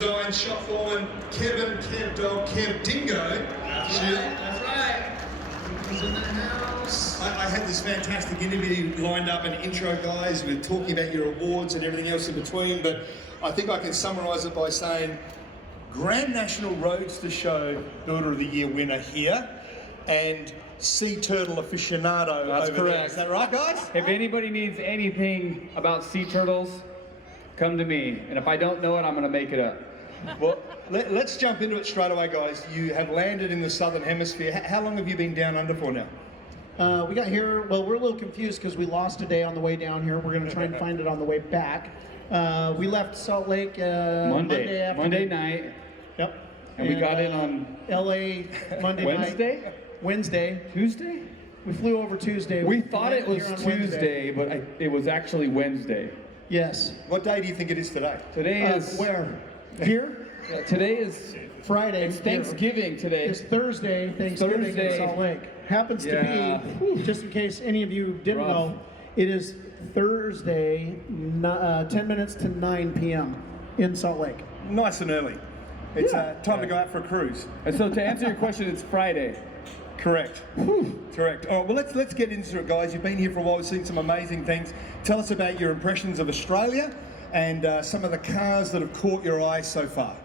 Design shop foreman Kev Dog, Kev Dingo. That's right. He's in the house. I had this fantastic interview lined up, and intro guys, we're talking about your awards and everything else in between, but I think I can summarise it by saying Grand National Roadster Show Builder of the Year winner here, and Sea Turtle aficionado. That's over correct. there. Is that right, guys? If anybody needs anything about sea turtles, come to me. And if I don't know it, I'm going to make it up. Well, let's jump into it straight away, guys. You have landed in the Southern Hemisphere. How long have you been down under for now? We got here, well, we're a little confused because we lost a day on the way down here. We're going to try and find it on the way back. We left Salt Lake Monday night. Yep. And we got in on LA Monday Wednesday? night. Wednesday. Tuesday? We flew over Tuesday. We thought it was Here on Tuesday, Wednesday. but it was actually Wednesday. Yes. What day do you think it is today? Today is... Where? Here? Yeah, today is... Friday. It's Thanksgiving today. It's Thursday, Thanksgiving Thursday. in Salt Lake. Happens to be, just in case any of you didn't Rough. know, it is Thursday, 10 minutes to 9 p.m. in Salt Lake. Nice and early. It's time to go out for a cruise. And so to answer your question, it's Friday. Correct. Correct. All right, well, let's get into it, guys. You've been here for a while. We've seen some amazing things. Tell us about your impressions of Australia and some of the cars that have caught your eye so far.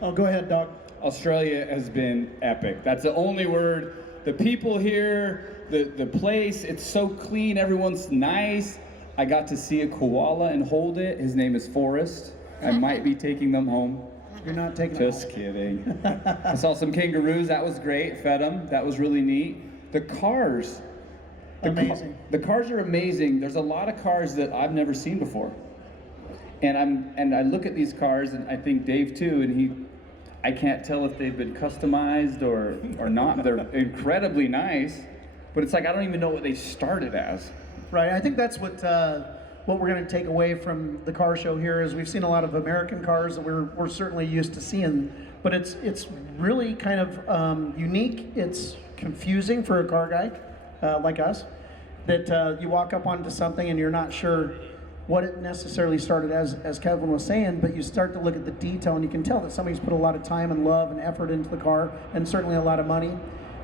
Oh, go ahead, Doc. Australia has been epic. That's the only word. The people here, the place, it's so clean, everyone's nice. I got to see a koala and hold it. His name is Forrest. I might be taking them home. You're not taking Just kidding. I saw some kangaroos, that was great, fed them, that was really neat. The cars. Amazing. The cars are amazing. There's a lot of cars that I've never seen before. And I look at these cars, and I think Dave too, and I can't tell if they've been customized or not. They're incredibly nice, but it's like I don't even know what they started as. Right, I think that's what we're going to take away from the car show here is we've seen a lot of American cars that we're certainly used to seeing, but it's really kind of unique. It's confusing for a car guy like us, that you walk up onto something and you're not sure what it necessarily started as Kevin was saying, but you start to look at the detail and you can tell that somebody's put a lot of time and love and effort into the car, and certainly a lot of money.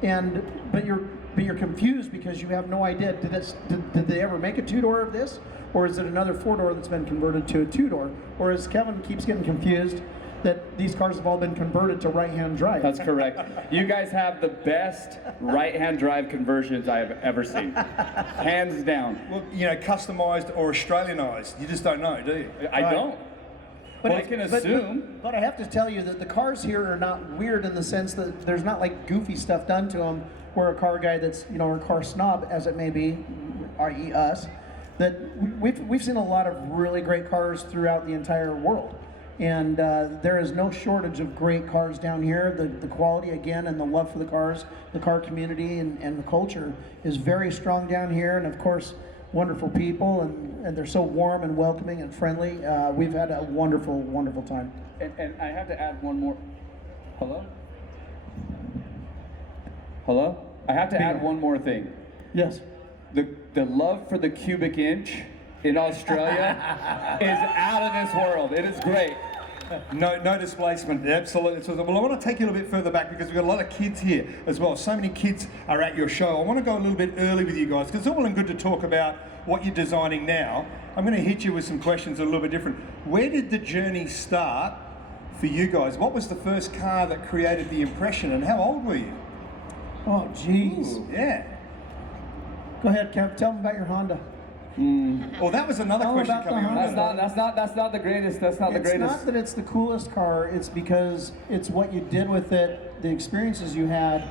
But you're confused because you have no idea, did they ever make a two-door of this? Or is it another four-door that's been converted to a two-door? Or as Kevin keeps getting confused, that these cars have all been converted to right-hand drive. That's correct. You guys have the best right-hand drive conversions I have ever seen. Hands down. Well, you know, customized or Australianized, you just don't know, do you? I don't. But I can assume. But I have to tell you that the cars here are not weird in the sense that there's not like goofy stuff done to them where a car guy that's, you know, or a car snob as it may be, i.e. us, that we've seen a lot of really great cars throughout the entire world. And there is no shortage of great cars down here. The quality, again, and the love for the cars, the car community and the culture is very strong down here. And of course, wonderful people, and they're so warm and welcoming and friendly. We've had a wonderful, wonderful time. And I have to add one more. Hello? Hello? I have to add one more thing. Yes. The love for the cubic inch in Australia is out of this world. It is great. No displacement, absolutely. So, well, I want to take you a little bit further back because we've got a lot of kids here as well. So many kids are at your show. I want to go a little bit early with you guys because it's all well and good to talk about what you're designing now. I'm going to hit you with some questions that are a little bit different. Where did the journey start for you guys? What was the first car that created the impression, and how old were you? Oh, geez. Ooh, yeah. Go ahead, Kev. Tell them about your Honda. Well, that was another question about the coming Honda. on. That's not the greatest. That's not the It's greatest. not that it's the coolest car. It's because it's what you did with it, the experiences you had,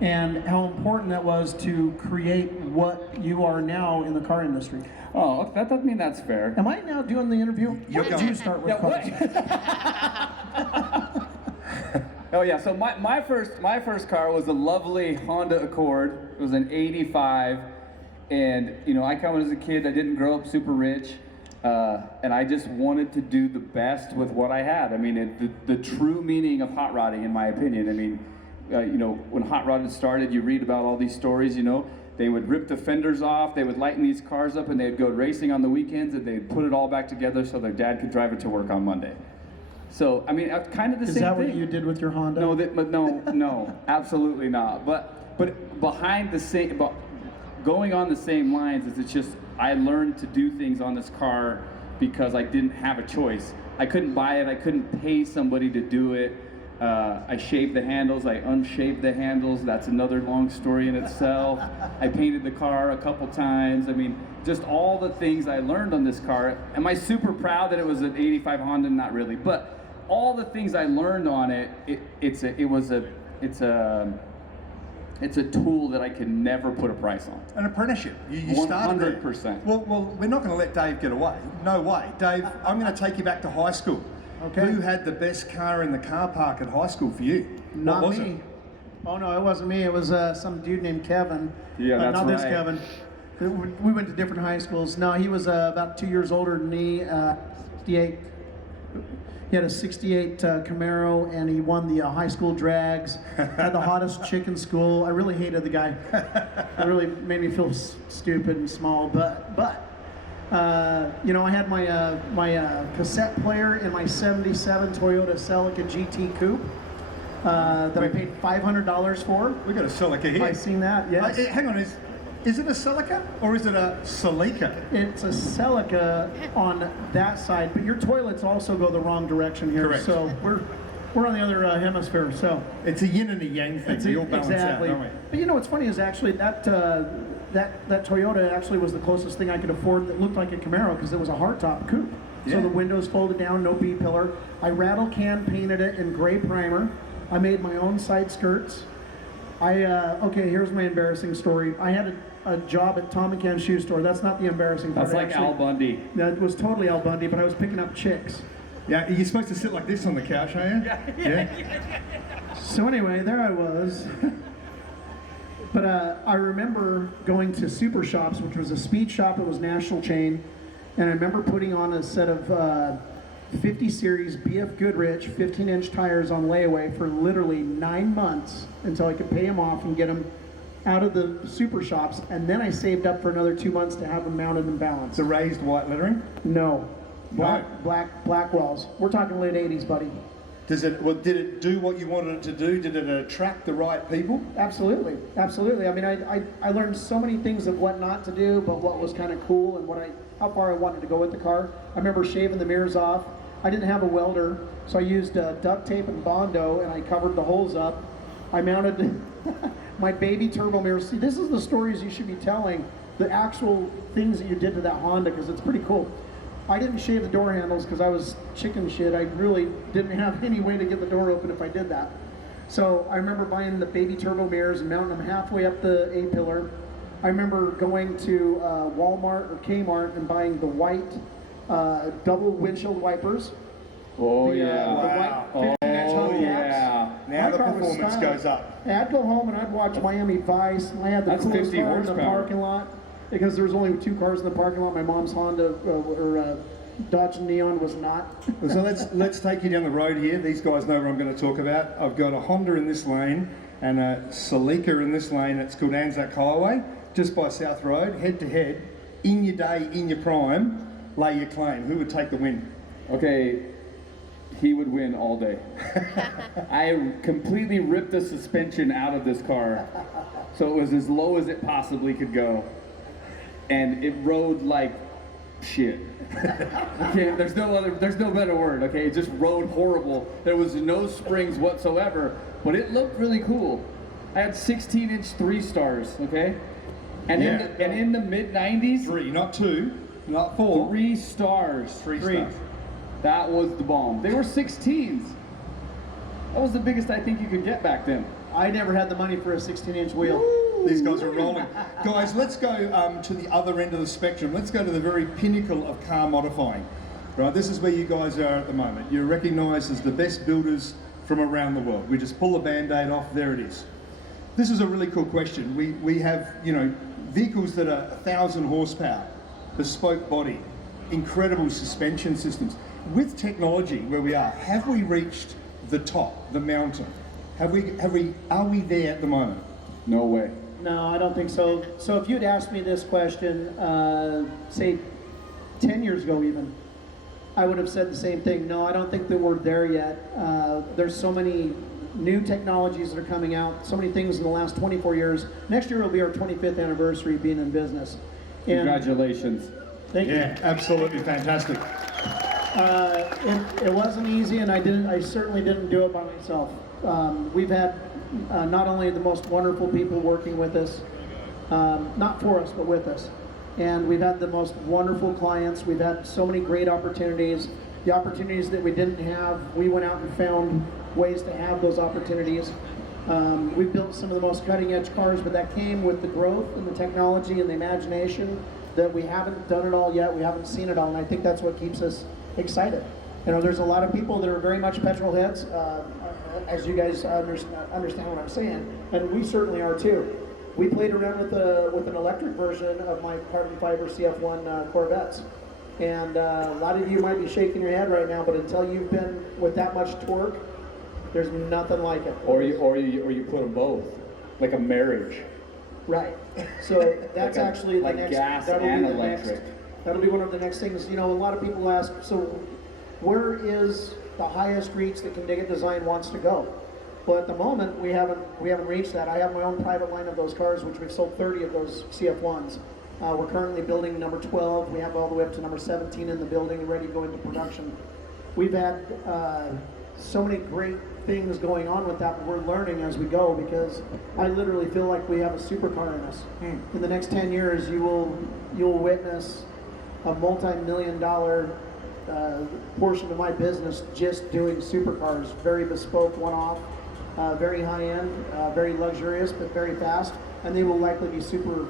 and how important that was to create what you are now in the car industry. Oh, that doesn't mean that's fair. Am I now doing the interview? You're Why did going. you start with Yeah, cars? Oh yeah, so my first car was a lovely Honda Accord. It was an '85, and you know, I come as a kid. I didn't grow up super rich, and I just wanted to do the best with what I had. I mean, the true meaning of hot rodding, in my opinion. I mean, you know, when hot rodding started, you read about all these stories. You know, they would rip the fenders off, they would lighten these cars up, and they'd go racing on the weekends, and they'd put it all back together so their dad could drive it to work on Monday. So I mean, kind of the Is same that thing. what you did with your Honda? No, no, absolutely not. But behind the same, but going on the same lines is it's just I learned to do things on this car because I didn't have a choice. I couldn't buy it. I couldn't pay somebody to do it. I shaved the handles. I unshaved the handles. That's another long story in itself. I painted the car a couple times. I mean, just all the things I learned on this car. Am I super proud that it was an 85 Honda? Not really. But all the things I learned on it, it's a tool that I can never put a price on. An apprenticeship. You started there. 100%. Well, we're not going to let Dave get away. No way. Dave, I'm going to take you back to high school. Okay. Who had the best car in the car park at high school for you? Not what was me. it? Oh no, it wasn't me. It was some dude named Kevin. Yeah, that's not this right. Kevin. We went to different high schools. No, he was about 2 years older than me. 68. He had a 68 Camaro, and he won the high school drags. Had the hottest chick in school. I really hated the guy. It really made me feel stupid and small. But you know, I had my cassette player in my '77 Toyota Celica GT Coupe that I paid $500 for. We got a Celica here. I seen that. Yes. Hang on, is it a Celica or is it a Celica? It's a Celica on that side, but your toilets also go the wrong direction here. Correct. So we're on the other hemisphere. So It's a yin and a yang thing. We all balance exactly. out, don't we? But you know what's funny is actually that Toyota actually was the closest thing I could afford that looked like a Camaro because it was a hardtop coupe. Yeah. So the windows folded down, no B pillar. I rattle can painted it in gray primer. I made my own side skirts. Okay, here's my embarrassing story. I had a job at Tom & Ken's shoe store. That's not the embarrassing part. That's like actually. Al Bundy. That was totally Al Bundy, but I was picking up chicks. Yeah, you're supposed to sit like this on the couch, are you? Yeah. So anyway, there I was. But I remember going to Super Shops, which was a speed shop. It was national chain. And I remember putting on a set of 50 series BF Goodrich 15-inch tires on layaway for literally 9 months until I could pay them off and get them out of the Super Shops. And then I saved up for another 2 months to have them mounted and balanced. The raised white lettering? No. No. Black walls. We're talking late 80s, buddy. Did it do what you wanted it to do? Did it attract the right people? Absolutely, absolutely. I mean, I learned so many things of what not to do, but what was kind of cool and how far I wanted to go with the car. I remember shaving the mirrors off. I didn't have a welder, so I used duct tape and Bondo, and I covered the holes up. I mounted my baby turbo mirrors. See, this is the stories you should be telling, the actual things that you did to that Honda, because it's pretty cool. I didn't shave the door handles because I was chicken shit. I really didn't have any way to get the door open if I did that. So I remember buying the baby turbo mirrors and mounting them halfway up the A-pillar. I remember going to Walmart or Kmart and buying the white double windshield wipers. Oh The yeah. white 15-inch hubcaps. Yeah. Now My the car was performance stylish. goes up. Yeah, I'd go home and I'd watch Miami Vice. I had the That's coolest 50 car in the horsepower. parking lot because there was only 2 cars in the parking lot. My mom's Honda or Dodge Neon was not. So let's take you down the road here. These guys know what I'm going to talk about. I've got a Honda in this lane and a Celica in this lane. It's called Anzac Highway, just by South Road, head to head. In your day, in your prime, lay your claim. Who would take the win? Okay, he would win all day. I completely ripped the suspension out of this car, so it was as low as it possibly could go, and it rode like shit. Okay, there's no better word. Okay, it just rode horrible. There was no springs whatsoever, but it looked really cool. I had 16-inch 3 stars. Okay, and in the mid 90s, 3, not 2, not 4. 3 stars. 3 stars. That was the bomb. They were 16s. That was the biggest I think you could get back then. I never had the money for a 16-inch wheel. These guys are rolling. Guys, let's go to the other end of the spectrum. Let's go to the very pinnacle of car modifying. Right, this is where you guys are at the moment. You're recognised as the best builders from around the world. We just pull the band-aid off, there it is. This is a really cool question. We have, you know, vehicles that are 1,000 horsepower, bespoke body, incredible suspension systems. With technology where we are, have we reached the top, the mountain? Are we there at the moment? No way. No, I don't think so. So if you'd asked me this question, say 10 years ago even, I would have said the same thing. No, I don't think that we're there yet. There's so many new technologies that are coming out, so many things in the last 24 years. Next year will be our 25th anniversary being in business. And Congratulations. thank you. Yeah, absolutely fantastic. It wasn't easy, and I certainly didn't do it by myself. We've had not only the most wonderful people working with us, not for us, but with us. And we've had the most wonderful clients. We've had so many great opportunities. The opportunities that we didn't have, we went out and found ways to have those opportunities. We've built some of the most cutting edge cars, but that came with the growth and the technology and the imagination that we haven't done it all yet. We haven't seen it all, and I think that's what keeps us excited. You know, there's a lot of people that are very much petrol heads, as you guys understand what I'm saying, and we certainly are too. We played around with an electric version of my carbon fiber CF1 Corvettes. And a lot of you might be shaking your head right now, but until you've been with that much torque, there's nothing like it. Or you put them both, like a marriage. Right. So that's Like actually like the next. gas That'll and be the electric. That'll be one of the next things. You know, a lot of people ask, so where is the highest reach that Kindig-It Design wants to go? Well, at the moment, we haven't reached that. I have my own private line of those cars, which we've sold 30 of those CF1s. We're currently building number 12. We have all the way up to number 17 in the building and ready to go into production. We've had so many great things going on with that, but we're learning as we go, because I literally feel like we have a supercar in us. In the next 10 years, you will witness a multi-million-dollar portion of my business just doing supercars, very bespoke, one-off. Very high-end, very luxurious, but very fast, and they will likely be super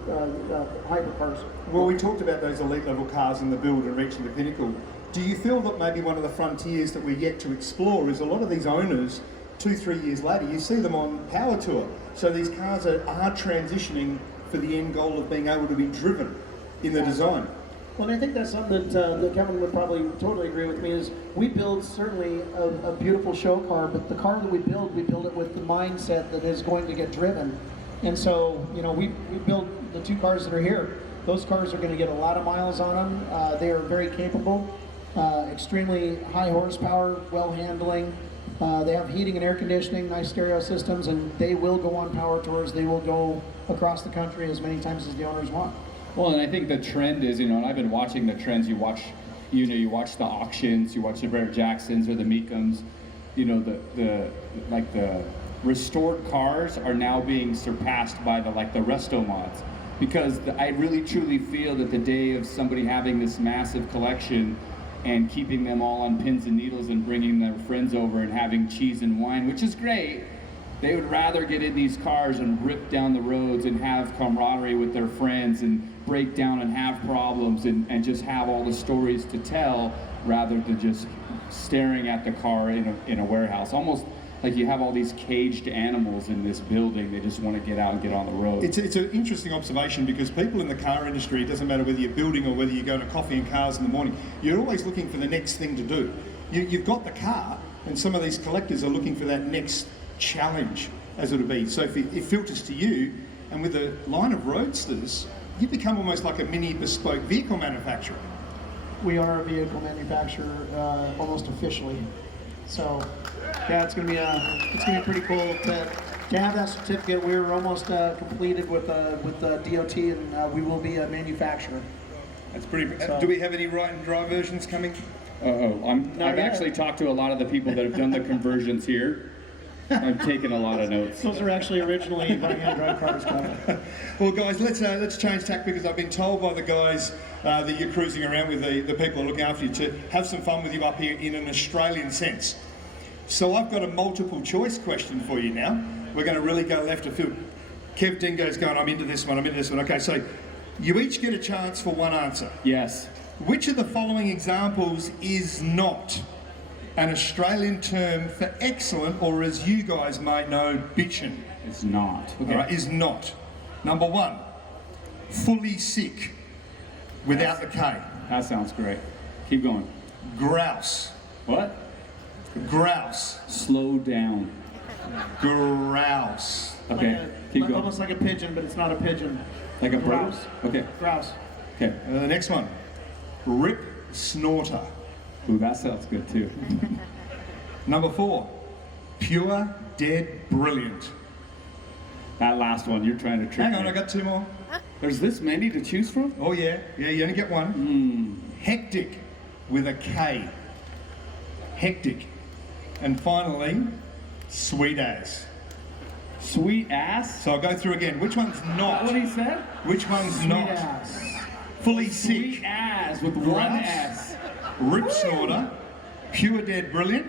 hypercars. Well, we talked about those elite level cars in the build and reaching the pinnacle. Do you feel that maybe one of the frontiers that we're yet to explore is a lot of these owners, 2-3 years later, you see them on Power Tour. So these cars are transitioning for the end goal of being able to be driven in the design. Well, and I think that's something that Kevin would probably totally agree with me, is we build certainly a beautiful show car, but the car that we build it with the mindset that is going to get driven. And so, you know, we build the 2 cars that are here. Those cars are going to get a lot of miles on them. They are very capable, extremely high horsepower, well handling. They have heating and air conditioning, nice stereo systems, and they will go on power tours. They will go across the country as many times as the owners want. Well, and I think the trend is, you know, and I've been watching the trends. You watch the auctions, you watch the Barrett Jacksons or the Meekums. You know, the restored cars are now being surpassed by the resto mods, because I really truly feel that the day of somebody having this massive collection and keeping them all on pins and needles and bringing their friends over and having cheese and wine, which is great, they would rather get in these cars and rip down the roads and have camaraderie with their friends and break down and have problems and just have all the stories to tell, rather than just staring at the car in a warehouse. Almost like you have all these caged animals in this building. They just want to get out and get on the road. It's an interesting observation, because people in the car industry, it doesn't matter whether you're building or whether you go to coffee and cars in the morning, you're always looking for the next thing to do. You've got the car, and some of these collectors are looking for that next challenge, as it would be. So if it filters to you, and with a line of roadsters, you become almost like a mini bespoke vehicle manufacturer. We are a vehicle manufacturer, almost officially. So, yeah, it's gonna be pretty cool to have that certificate. We're almost completed with DOT, and we will be a manufacturer. That's pretty. So, do we have any right and drive versions coming? I've actually talked to a lot of the people that have done the conversions here. I've taken a lot of notes. Those are actually originally right-hand drive cars. Well, guys, let's change tack, because I've been told by the guys that you're cruising around with, the people that are looking after you, to have some fun with you up here in an Australian sense. So I've got a multiple choice question for you now. We're going to really go left of field. Kev Dingo's going, I'm into this one, I'm into this one. Okay, so you each get a chance for one answer. Yes. Which of the following examples is not an Australian term for excellent, or as you guys might know, bitchin'? It's not. Okay. All right, is not. Number 1, fully sick, without the K. That sounds great. Keep going. Grouse. What? Grouse. Slow down. Grouse. Okay, keep going. Almost like a pigeon, but it's not a pigeon. Like a bird? Grouse. Okay. Grouse. Okay. The next one, rip snorter. Ooh, that sounds good too. Number 4, pure, dead, brilliant. That last one, you're trying to trick Hang on, me. I got 2 more. There's this many to choose from? Oh yeah, you only get one. Hectic with a K. Hectic. And finally, sweet as. Sweet ass? So I'll go through again. Which one's Is that not? what he said? Which one's not? Ass. Fully Sweet sick. ass with one Grouse, S. Rip snorter, pure, dead, brilliant,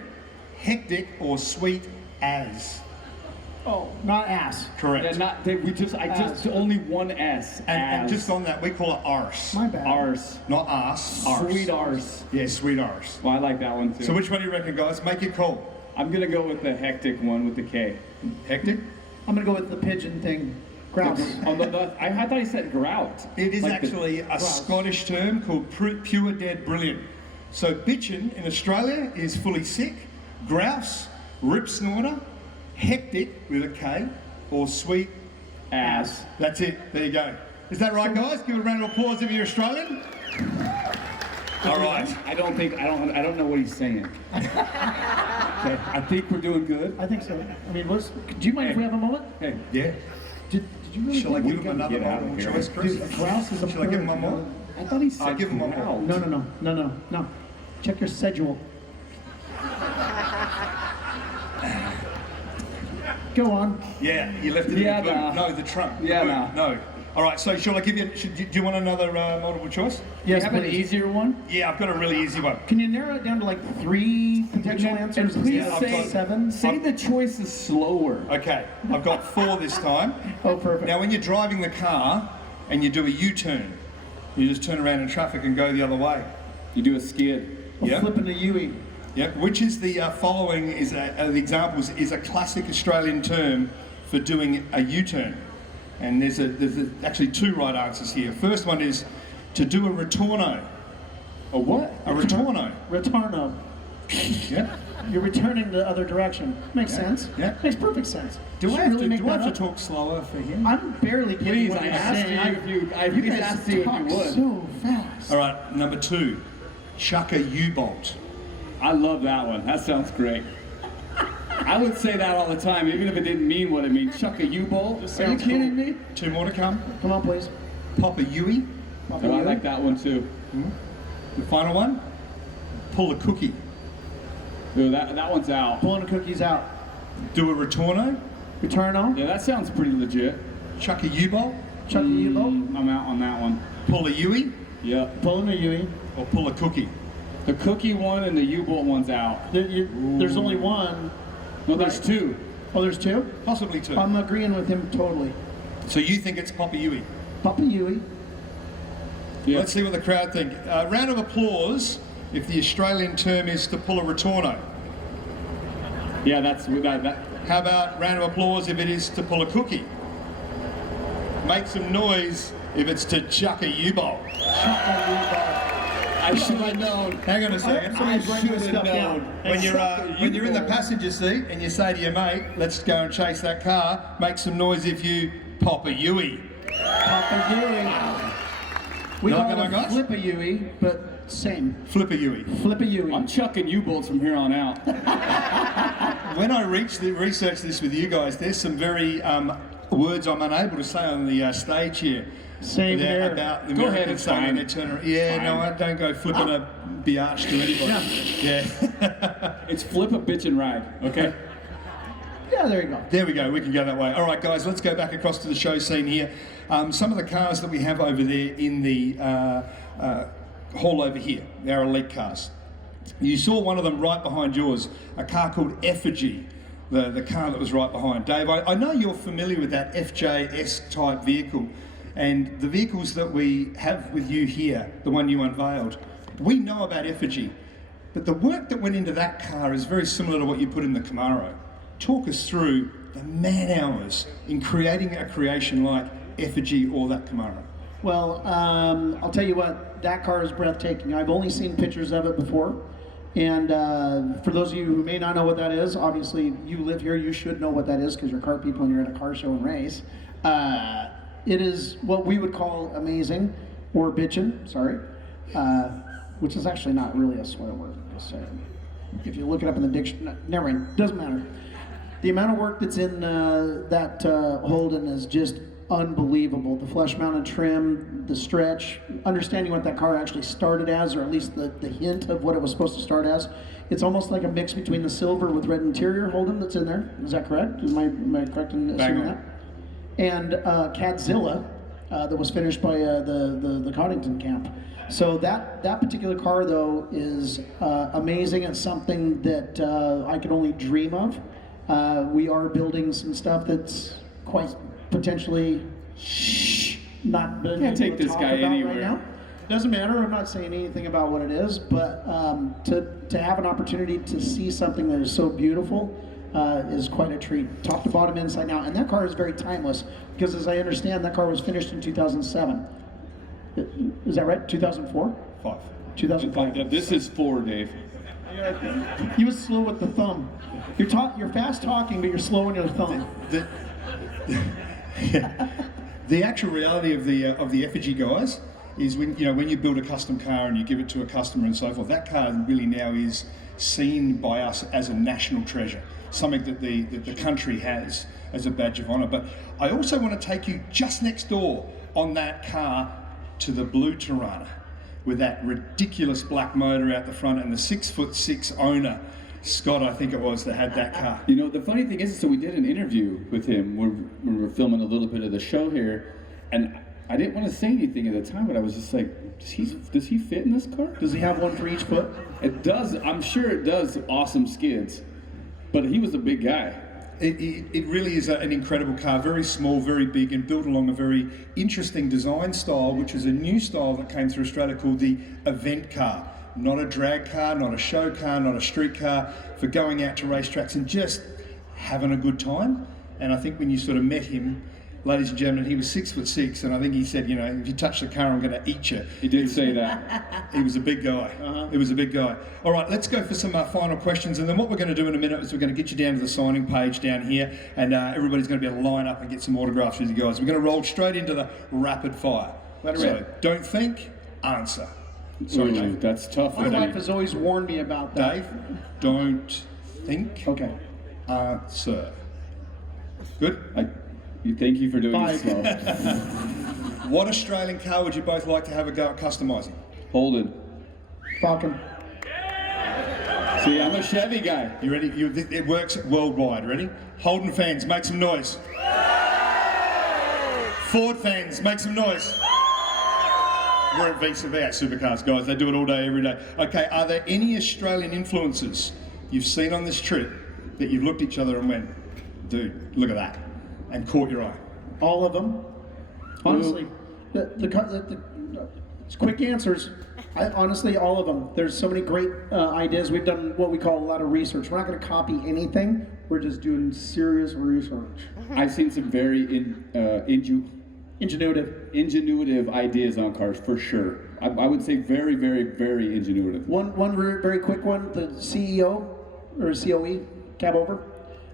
hectic, or sweet as. Oh, not ass. Correct. Yeah, not they, we just I just only one S. and Ass. just on that, we call it arse. My bad. Arse. Not arse. Arse. Sweet arse. Yeah, sweet arse. Well, I like that one too. So which one do you reckon, guys? Make your call. I'm gonna go with the hectic one with the K. Hectic? I'm gonna go with the pigeon thing. Grouse. Oh, I thought he said grout. It is Like the- actually a Scottish term called pure, dead, brilliant. So bitchin' in Australia is fully sick, grouse, rip snorter, hectic with a K, or sweet. ass. That's it. There you go. Is that right, guys? Give a round of applause if you're Australian. All right. I don't know what he's saying. Okay, I think we're doing good. I think so. I mean, do you mind if we have a moment? Hey, Yeah. Did you really Shall I think give we him got- another get out of multiple here. choice, Chris? Dude, grouse is a Shall I give him one bird, more? I thought he said I'll give him one more. grout. No. Check your schedule. Go on. Yeah, you left it Yeah, in the boot. nah. No, the trunk. The Yeah, boot. nah. No. All right, so shall I give you, do you want another multiple choice? Yes, You have an please. easier one? Yeah, I've got a really easy one. Can you narrow it down to like 3 potential answers And please instead I've say, of 7? say the choice is slower. Okay, I've got 4 this time. Oh, perfect. Now, when you're driving the car and you do a U-turn, you just turn around in traffic and go the other way. You do a skid. Yeah. Flipping a Yui. Yeah, which is the following is the examples is a classic Australian term for doing a U-turn, and there's actually 2 right answers here. First one is to do a ritorno. A what? A ritorno. Retarno. Yeah. You're returning the other direction. Makes sense. Yeah. Makes perfect sense. Do Should I have really to, make do I that have to up? talk slower for him? I'm barely getting Please, what I you're asked saying. you if you- I you please guys asked you if talk you would. so fast. All right, number 2, chuck a U-bolt. I love that one. That sounds great. I would say that all the time, even if it didn't mean what it means. Chuck a U-bolt? Are you sounds kidding cool. me? 2 more to come. Come on, please. Pop a Yui. Pop Oh, I a like that one too. The final one, pull a cookie. Ooh, that one's out. Pulling the cookies out. Do a ritorno, Returno. Yeah, that sounds pretty legit. chuck a U-bolt, Chuck a U-boat. I'm out on that one. pull a Yui, Yep. Pulling a Yui. or pull a cookie. The cookie one and the U-bolt one's out. There's only one. No, there's Right. 2. Oh, there's 2? Possibly 2. I'm agreeing with him totally. So you think it's Papa Yui? Papa Yui. Yeah. Let's see what the crowd think. Round of applause if the Australian term is to pull a ritorno. Yeah, that's that. How about round of applause if it is to pull a cookie? Make some noise if it's to chuck a U-bolt. I should have known. Hang on a second. Somebody's writing this stuff down. When you're in the passenger seat and you say to your mate, let's go and chase that car, make some noise if you pop a Yui. Papa Yui. We You like call that it one, a guys? flip a Yui, but same. Flip a Yui. Flip a Yui. I'm chucking U-bolts from here on out. When I researched this with you guys, there's some very words I'm unable to say on the stage here. Same They're here. about the Go American ahead, it's saying fine. they turn around. Yeah, Fine. no, I don't go flipping a biatch to anybody. Yeah. It's flip a bitch and ride, okay? Yeah, there you go. There we go, we can go that way. All right, guys, let's go back across to the show scene here. Some of the cars that we have over there in the hall over here, they're elite cars. You saw one of them right behind yours, a car called Effigy, the car that was right behind. Dave, I know you're familiar with that FJS type vehicle, and the vehicles that we have with you here, the one you unveiled, we know about Effigy, but the work that went into that car is very similar to what you put in the Camaro. Talk us through the man hours in creating a creation like Effigy or that Camaro. Well, I'll tell you what, that car is breathtaking. I've only seen pictures of it before. And for those of you who may not know what that is, obviously you live here, you should know what that is because you're car people and you're at a car show and race. It is what we would call amazing, or bitchin', sorry, which is actually not really a swear word. if you look it up in the dictionary, never mind, doesn't matter. The amount of work that's in that Holden is just unbelievable. The flesh mounted trim, the stretch, understanding what that car actually started as, or at least the hint of what it was supposed to start as. It's almost like a mix between the silver with red interior Holden that's in there. Is that correct? Am I correct in assuming that? And Cadzilla that was finished by the Coddington camp. So that particular car though is amazing. It's something that I could only dream of. We are building some stuff that's quite potentially not been Can't take able to this talk guy about anywhere. right now. Doesn't matter. I'm not saying anything about what it is, but to have an opportunity to see something that is so beautiful is quite a treat, top to bottom, inside out. And that car is very timeless because, as I understand, that car was finished in 2007. Is that right? 2004? 2005. This is 4, Dave. You was slow with the thumb. You're fast talking, but you're slow on your thumb. The actual reality of the effigy, guys, is when you build a custom car and you give it to a customer and so forth, that car really now is seen by us as a national treasure, something that the country has as a badge of honour. But I also want to take you just next door on that car to the blue Tirana with that ridiculous black motor out the front and the 6'6" owner, Scott, I think it was, that had that car. You know, the funny thing is, so we did an interview with him when we were filming a little bit of the show here, and I didn't want to say anything at the time, but I was just like, does he fit in this car? Does he have one for each foot? It does. I'm sure it does awesome skids, but he was a big guy. It really is an incredible car, very small, very big, and built along a very interesting design style, which is a new style that came through Australia called the event car. Not a drag car, not a show car, not a street car, for going out to racetracks and just having a good time. And I think when you sort of met him, ladies and gentlemen, he was 6'6", and I think he said, if you touch the car, I'm going to eat you. He did say that. He was a big guy. He was a big guy. All right, let's go for some final questions, and then what we're going to do in a minute is we're going to get you down to the signing page down here, and everybody's going to be able to line up and get some autographs with you guys. We're going to roll straight into the rapid fire. So, don't think, answer. Sorry, Dave. That's tough. My wife has always warned me about that. Dave, don't think, Okay. answer. Good? Thank you for doing this 5. slow. What Australian car would you both like to have a go at customising? Holden. Falcon. See, I'm a Chevy guy. You ready? It works worldwide. Ready? Holden fans, make some noise. Ford fans, make some noise. We're at V8 Supercars, guys. They do it all day, every day. Okay, are there any Australian influences you've seen on this trip that you've looked at each other and went, dude, look at that, and caught your eye? All of them. Honestly, it's quick answers. Honestly, all of them. There's so many great ideas. We've done what we call a lot of research. We're not going to copy anything. We're just doing serious research. I've seen some very ingenuitive ideas on cars, for sure. I would say very, very, very ingenuitive. One very quick one, the CEO, or COE, cab over,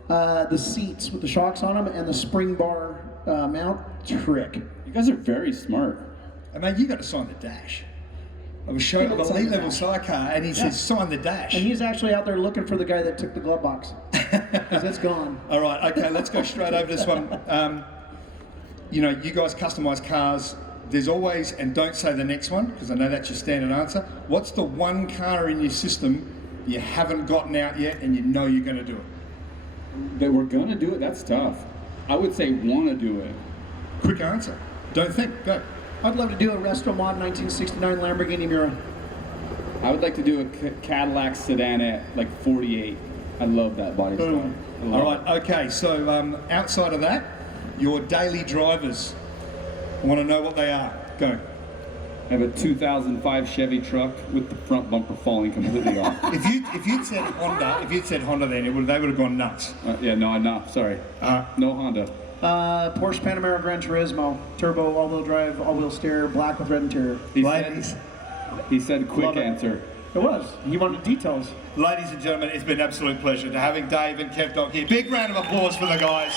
the seats with the shocks on them and the spring bar mount, trick. You guys are very smart. And man, you got to sign the dash. I was showing him a elite level sidecar, and he says, sign the dash. And he's actually out there looking for the guy that took the glove box, because it's gone. All right, okay, let's go straight over this one. You guys customise cars. There's always, and don't say the next one, because I know that's your standard answer. What's the one car in your system you haven't gotten out yet and you know you're going to do it? That we're going to do it? That's tough. I would say want to do it. Quick answer. Don't think, go. I'd love to do a Resto Mod 1969 Lamborghini Miura. I would like to do a Cadillac Sedanette, like 48. I love that body style. All right, okay, so outside of that, your daily drivers, I want to know what they are. Go. I have a 2005 Chevy truck with the front bumper falling completely off. If you'd said Honda, then they would have gone nuts. No, sorry. No Honda. Porsche Panamera Gran Turismo, turbo, all-wheel drive, all-wheel steer, black with red interior. He said quick Love it. answer. It was. He wanted details. Ladies and gentlemen, it's been an absolute pleasure to having Dave and Kev Doc here. Big round of applause for the guys.